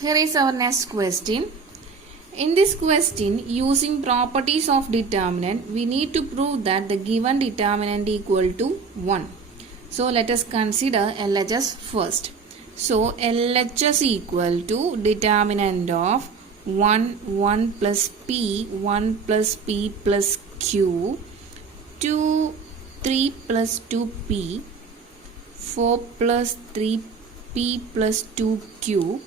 Here is our next question. In this question, using properties of determinant, we need to prove that the given determinant equal to 1. So let us consider LHS first. So LHS equal to determinant of 1 plus P, 1 plus P plus Q, 2, 3 plus 2P, 4 plus 3P plus 2Q,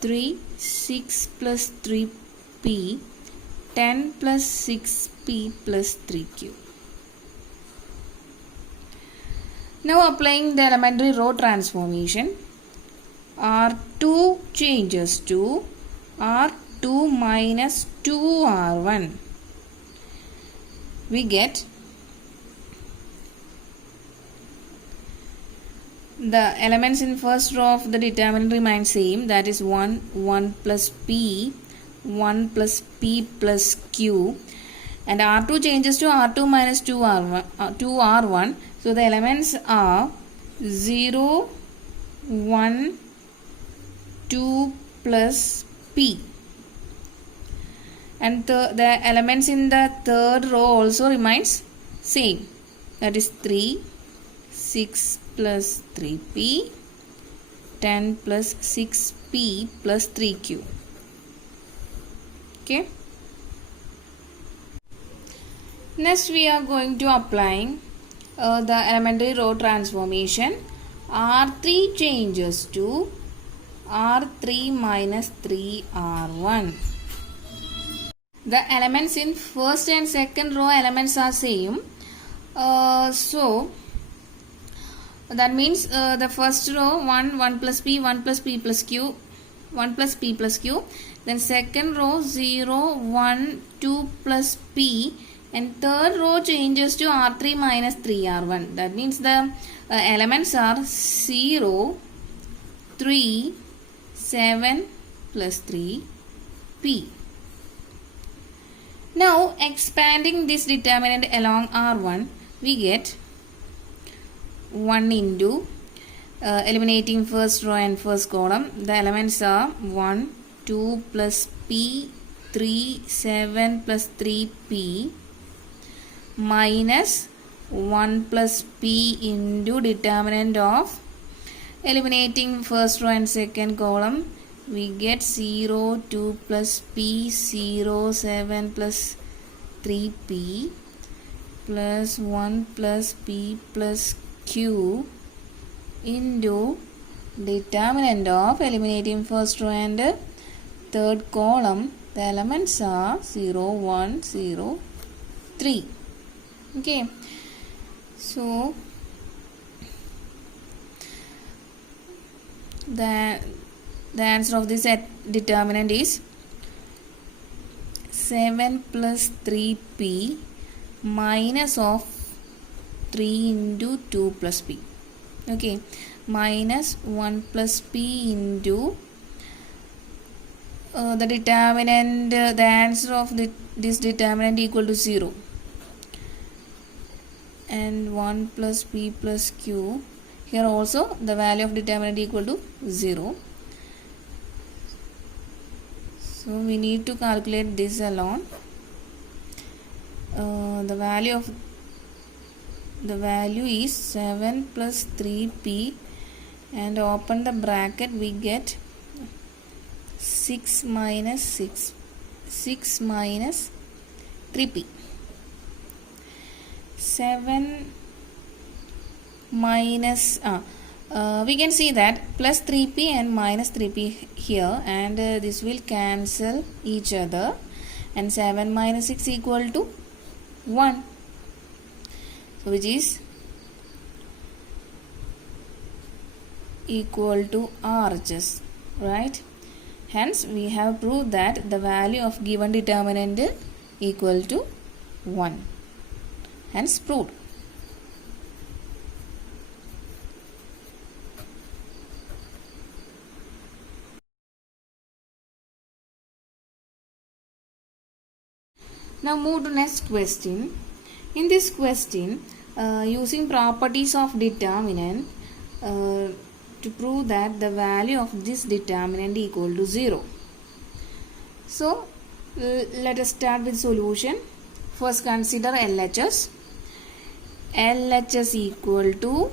3, 6 plus 3P, 10 plus 6P plus 3Q. Now applying the elementary row transformation, R2 changes to R2 minus 2R1. We get the elements in first row of the determinant remain same, that is 1 plus P, 1 plus P plus Q, and R2 changes to R2 minus 2R1. So the elements are 0, 1, 2 plus P. And the elements in the third row also remains same, that is 3, 6 plus 3P, 10 plus 6P plus 3Q. Okay. Next we are going to applying the elementary row transformation. R3 changes to R3 minus 3R1. The elements in first and second row elements are same. So that means the first row 1 plus P, 1 plus P plus Q, 1 plus P plus Q. Then second row 0, 1, 2 plus P. And third row changes to R3 minus 3R1. That means the elements are 0, 3, 7 plus 3P. Now expanding this determinant along R1, we get 1 into eliminating first row and first column. The elements are 1, 2 plus P, 3, 7 plus 3P minus 1 plus P into determinant of eliminating first row and second column. We get 0, 2 plus P, 0, 7 plus 3P plus 1 plus P plus Q into determinant of eliminating first row and third column. The elements are 0, 1, 0, 3. Okay. So the answer of this determinant is 7 plus 3P minus of 3 into 2 plus P. Okay, minus 1 plus P into the determinant, the answer of this determinant equal to 0, and 1 plus P plus Q. Here also the value of determinant equal to 0. So we need to calculate this alone. The value is 7 plus 3P, and open the bracket, we get 6 minus 3P. 7 minus we can see that plus 3P and minus 3P here, and this will cancel each other, and 7 minus 6 equal to 1, so which is equal to RHS, right? Hence we have proved that the value of given determinant equal to 1. Hence proved. Now move to next question. In this question, using properties of determinant, to prove that the value of this determinant equal to 0. So let us start with solution. First consider LHS. LHS equal to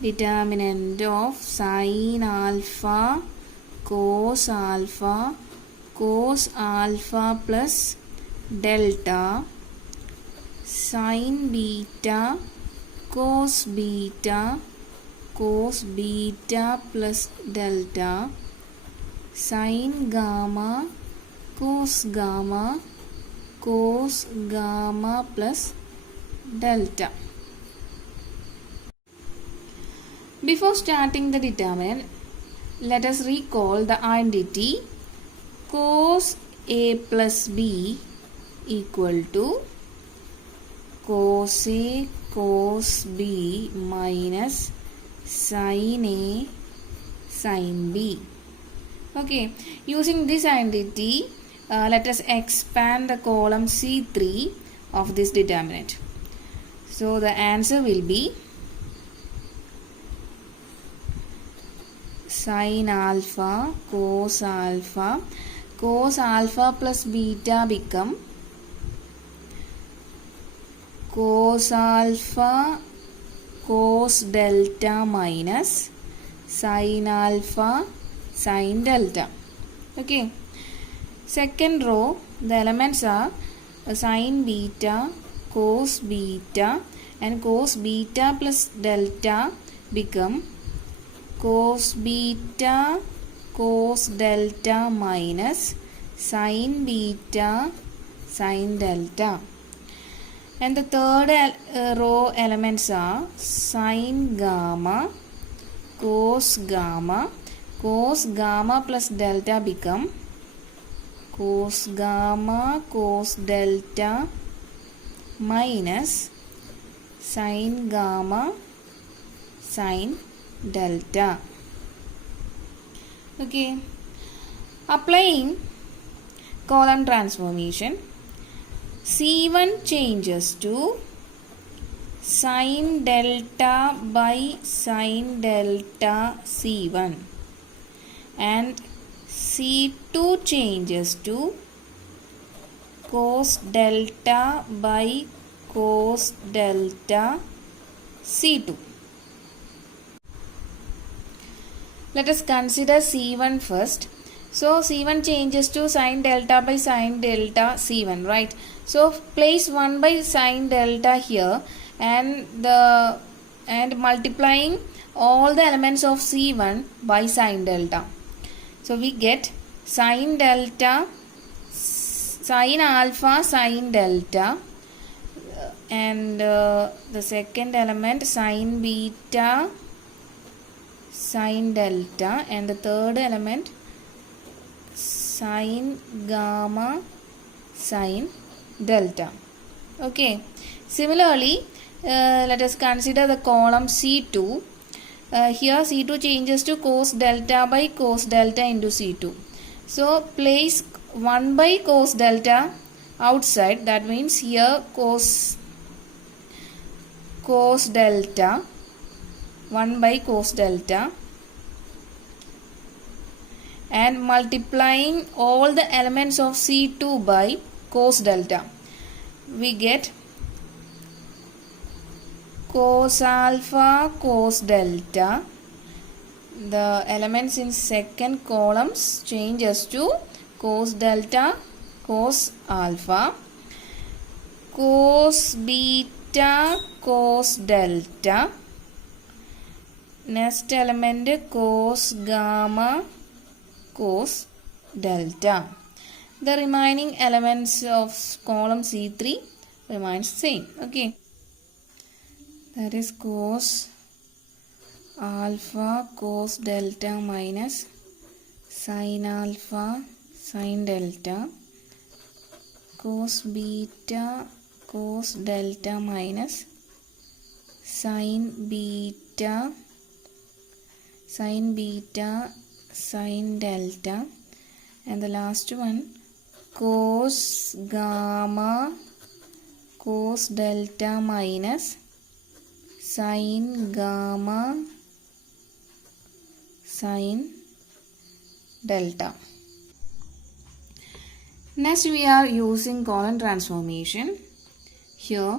determinant of sin alpha cos alpha plus delta sin beta cos beta plus delta sin gamma cos gamma plus delta. Before starting the determinant, let us recall the identity cos A plus B equal to cos A cos B minus sin A sin B. Okay, using this identity, let us expand the column C3 of this determinant. So the answer will be sin alpha cos alpha plus beta become cos alpha cos delta minus sin alpha sin delta. Okay, second row, the elements are sin beta cos beta, and cos beta plus delta become cos beta cos delta minus sin beta sin delta. And the third row elements are sin gamma cos gamma plus delta become cos gamma cos delta minus sin gamma sin delta. Okay, applying column transformation, C1 changes to sin delta by sin delta C1, and C2 changes to cos delta by cos delta C2. Let us consider C1 first. So C1 changes to sin delta by sin delta C1, right? So place 1 by sin delta here and multiplying all the elements of C1 by sin delta. So we get sin delta, sin alpha sin delta, and the second element sin beta sin delta, and the third element sin gamma sin delta. Okay, similarly let us consider the column C2. Here C2 changes to cos delta by cos delta into C2. So place 1 by cos delta outside, that means here cos delta, 1 by cos delta, and multiplying all the elements of C2 by cos delta, we get cos alpha cos delta. The elements in second columns changes to cos delta cos alpha, cos beta cos delta, next element cos gamma cos delta. The remaining elements of column C3 remains same. Okay, that is cos alpha cos delta minus sin alpha sin delta, cos beta cos delta minus sin beta sin delta, and the last one cos gamma cos delta minus sin gamma sine delta. Next we are using column transformation. Here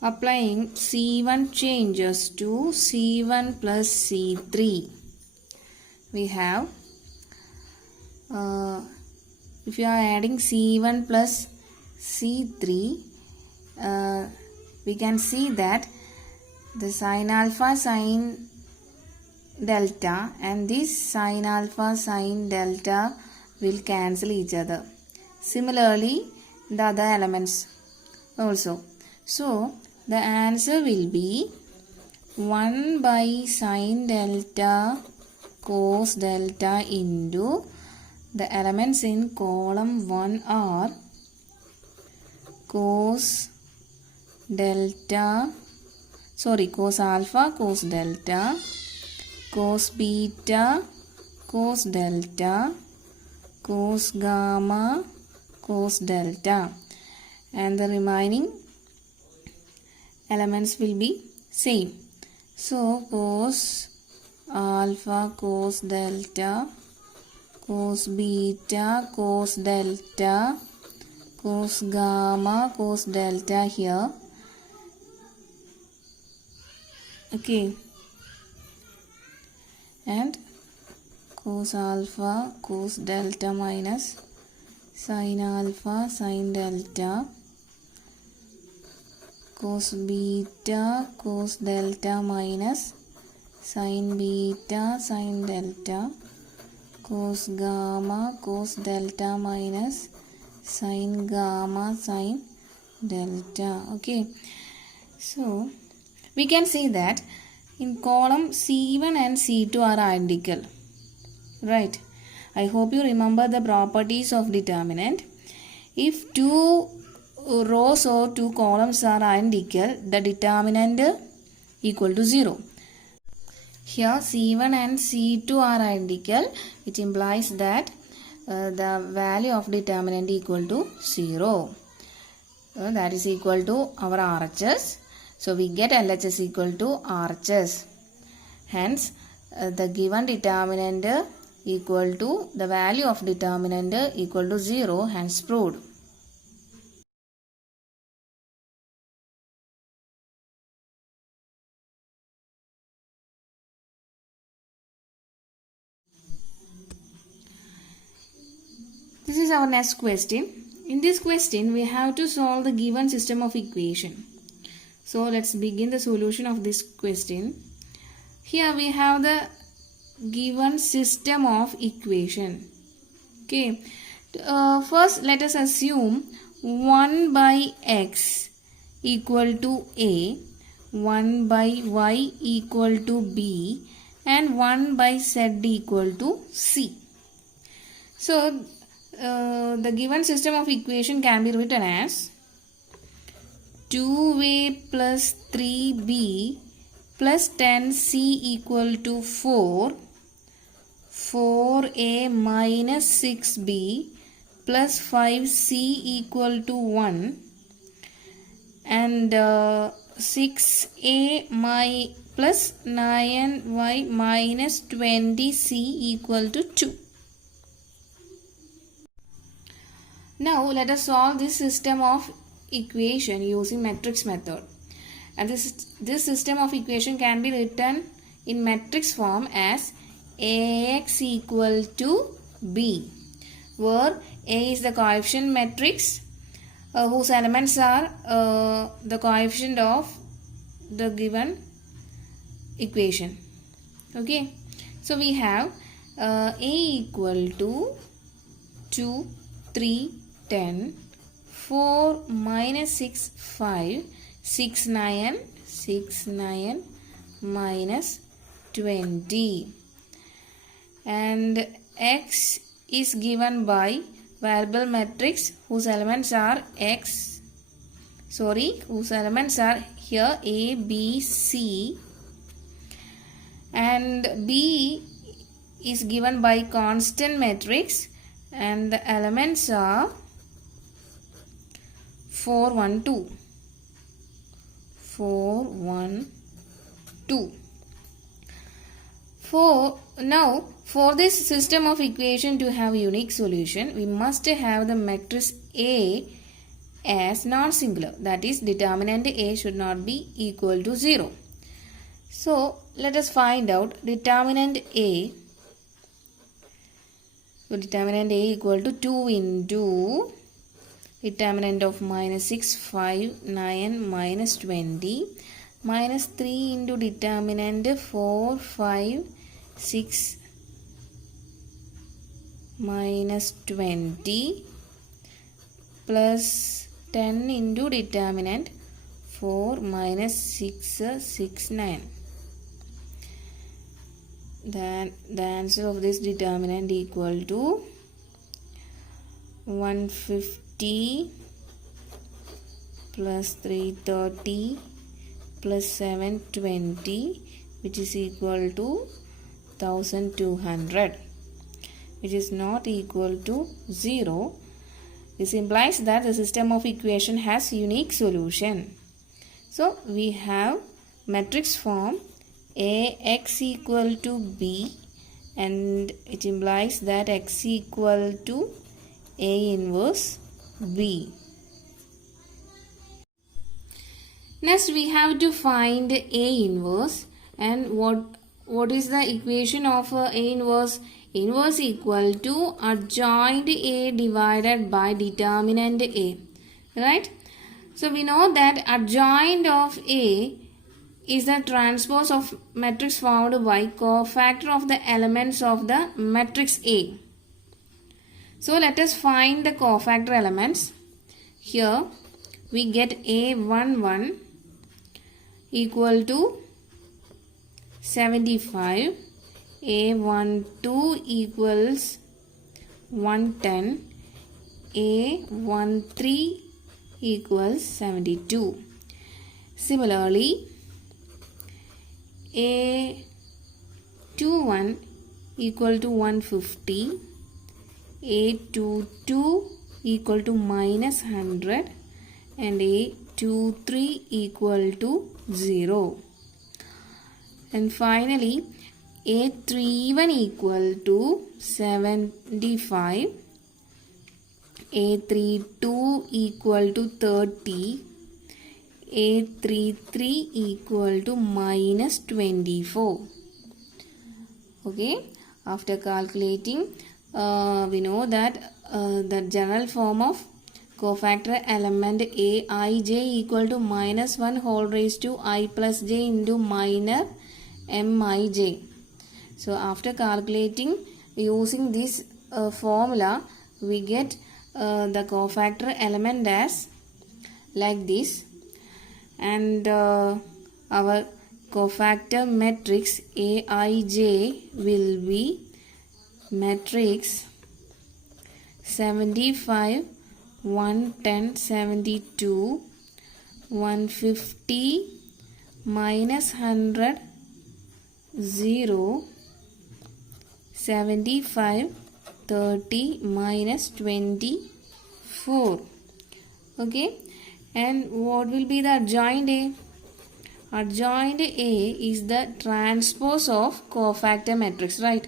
applying C1 changes to C1 plus C3. We have if you are adding C1 plus C3, we can see that the sin alpha sin delta and this sin alpha sin delta will cancel each other. Similarly, the other elements also. So, the answer will be 1 by sin delta cos delta into the elements in column 1 are cos alpha, cos delta, cos beta, cos delta, cos gamma, cos delta, and the remaining elements will be same. So cos alpha, cos delta, cos beta, cos delta, cos gamma, cos delta here. Okay, and cos alpha, cos delta minus sin alpha, sin delta, cos beta, cos delta minus sin beta, sin delta, cos gamma, cos delta minus sin gamma, sin delta. Okay, so we can see that in column C1 and C2 are identical, right? I hope you remember the properties of determinant. If two rows or two columns are identical, the determinant equal to 0. Here C1 and C2 are identical, which implies that the value of determinant equal to 0. That is equal to our RHS. So we get LHS equal to RHS. Hence the given determinant equal to the value of determinant equal to 0, hence proved. This is our next question. In this question we have to solve the given system of equation. So let's begin the solution of this question. Here we have the given system of equation. Okay. First let us assume 1 by x equal to a, 1 by y equal to b, and 1 by z equal to c. So the given system of equation can be written as 2a plus 3b plus 10c equal to 4, 4a minus 6b plus 5c equal to 1, and 6a plus 9y minus 20c equal to 2. Now let us solve this system of equation using matrix method, and this system of equation can be written in matrix form as Ax equal to b, where A is the coefficient matrix whose elements are the coefficient of the given equation. Okay, so we have A equal to 2, 3, 10, 4 minus 6, 5, 6, 9, 6, 9 minus 20. And x is given by variable matrix whose elements are whose elements are here A, B, C. And B is given by constant matrix and the elements are 4, 1, 2. 4, 1, 2. For this system of equation to have unique solution, we must have the matrix A as non-singular. That is, determinant A should not be equal to 0. So, let us find out determinant A. So, determinant A equal to 2 into determinant of minus 6, 5, 9, minus 20, minus 3 into determinant 4, 5, 6, minus 20, plus 10 into determinant 4, minus 6, 6, 9. Then the answer of this determinant equal to 150 plus 330 plus 720, which is equal to 1200, which is not equal to 0. This implies that the system of equation has unique solution. So we have matrix form Ax equal to B, and it implies that x equal to A inverse B. Next we have to find A inverse, and what is the equation of A inverse? Inverse equal to adjoint A divided by determinant A, right? So we know that adjoint of A is the transpose of matrix formed by cofactor of the elements of the matrix A. So let us find the cofactor elements. Here we get A11 equal to 75, A12 equals 110, A13 equals 72. Similarly, A21 equal to 150, A22 equal to minus 100, and A23 equal to 0. And finally, A31 equal to 75, A32 equal to 30, A33 equal to minus 24. Okay, after calculating, we know that the general form of cofactor element Aij equal to minus 1 whole raised to I plus j into minor mij. So after calculating using this formula, we get the cofactor element as like this, and our cofactor matrix Aij will be matrix 75, 110, 72, 150, minus 100, 0, 75, 30, minus 24. Okay, and what will be the adjoint A? Adjoint A is the transpose of cofactor matrix, right?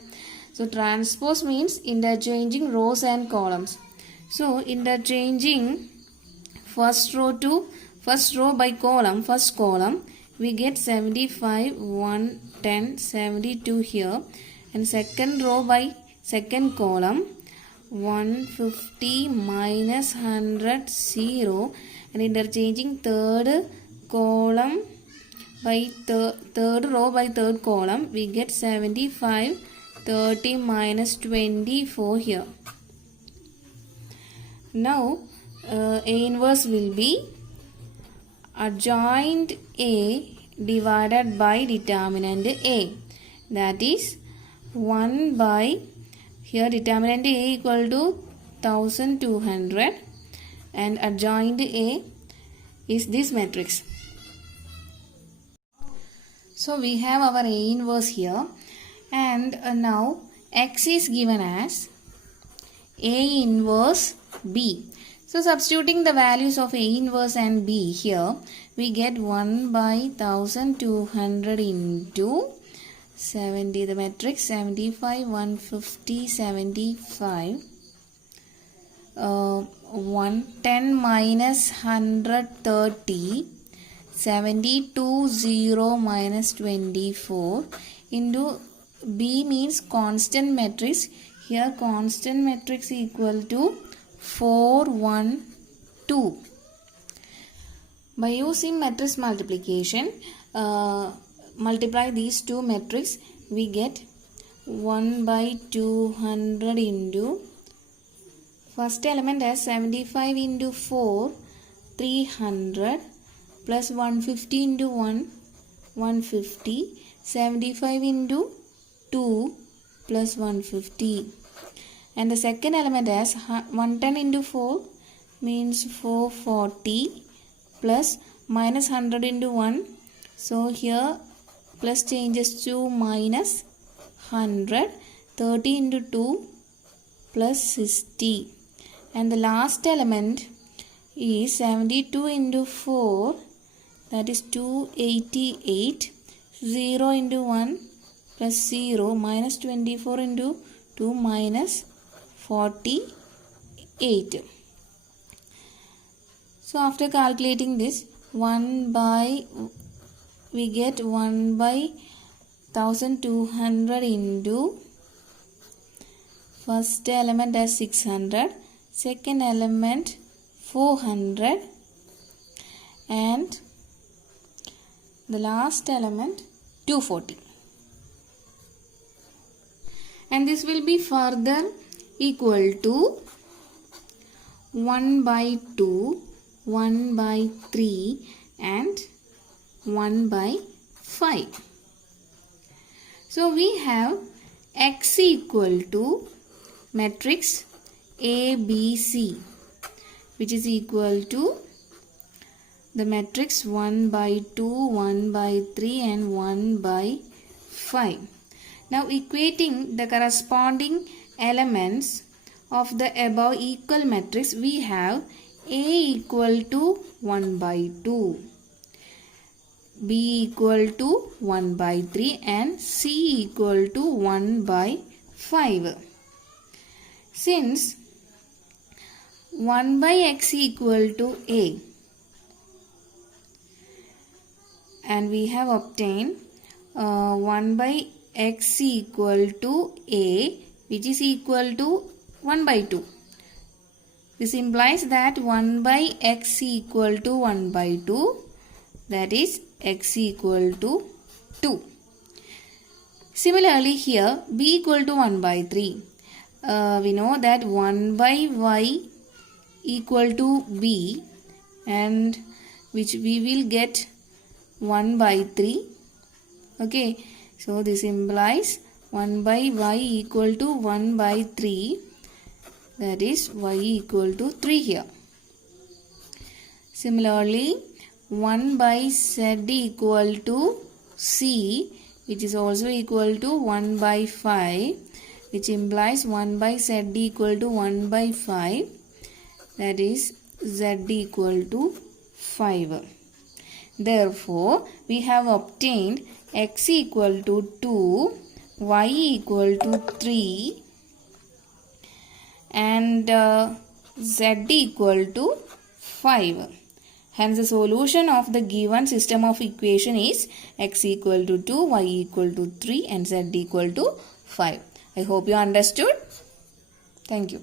So transpose means interchanging rows and columns. So interchanging first row by column, first column, we get 75, 110, 72 here, and second row by second column, 150, minus 100, 0, and interchanging third column by third row by third column, we get 75, 30, minus 24 here. Now A inverse will be adjoint A divided by determinant A, that is 1 by, here determinant A equal to 1200, and adjoint A is this matrix. So we have our A inverse here, and now X is given as A inverse B. So substituting the values of A inverse and B here, we get 1 by 1200 into 70, the matrix 75, 150, 75. 110 minus 130, 72, 0 minus 24 into B means constant matrix. Here constant matrix equal to 4, 1, 2. By using matrix multiplication, multiply these two matrices, we get 1 by 200 into first element as 75 into 4, 300 plus 150 into 1, 150, 75 into 2 plus 150. And the second element as 110 into 4 means 440 plus minus 100 into 1. So here plus changes to minus 100, 30 into 2 plus 60. And the last element is 72 into 4, that is 288, 0 into 1 plus 0, minus 24 into 2 minus 48. So after calculating this, we get 1 by 1200 into first element as 600, second element 400, and the last element 240. And this will be further equal to 1 by 2, 1 by 3 and 1 by 5. So we have x equal to matrix A, B, C, which is equal to the matrix 1 by 2, 1 by 3 and 1 by 5. Now equating the corresponding elements of the above equal matrix, we have A equal to 1 by 2, B equal to 1 by 3 and C equal to 1 by 5. Since 1 by x equal to A and we have obtained 1 by x equal to A, which is equal to 1 by 2. This implies that 1 by x equal to 1 by 2, that is x equal to 2. Similarly here b equal to 1 by 3. We know that 1 by y equal to b, and which we will get 1 by 3. Okay, so this implies 1 by y equal to 1 by 3, that is y equal to 3 here. Similarly 1 by z equal to c, which is also equal to 1 by 5, which implies 1 by z equal to 1 by 5, that is z equal to 5. Therefore, we have obtained x equal to 2, y equal to 3 and z equal to 5. Hence, the solution of the given system of equation is x equal to 2, y equal to 3 and z equal to 5. I hope you understood. Thank you.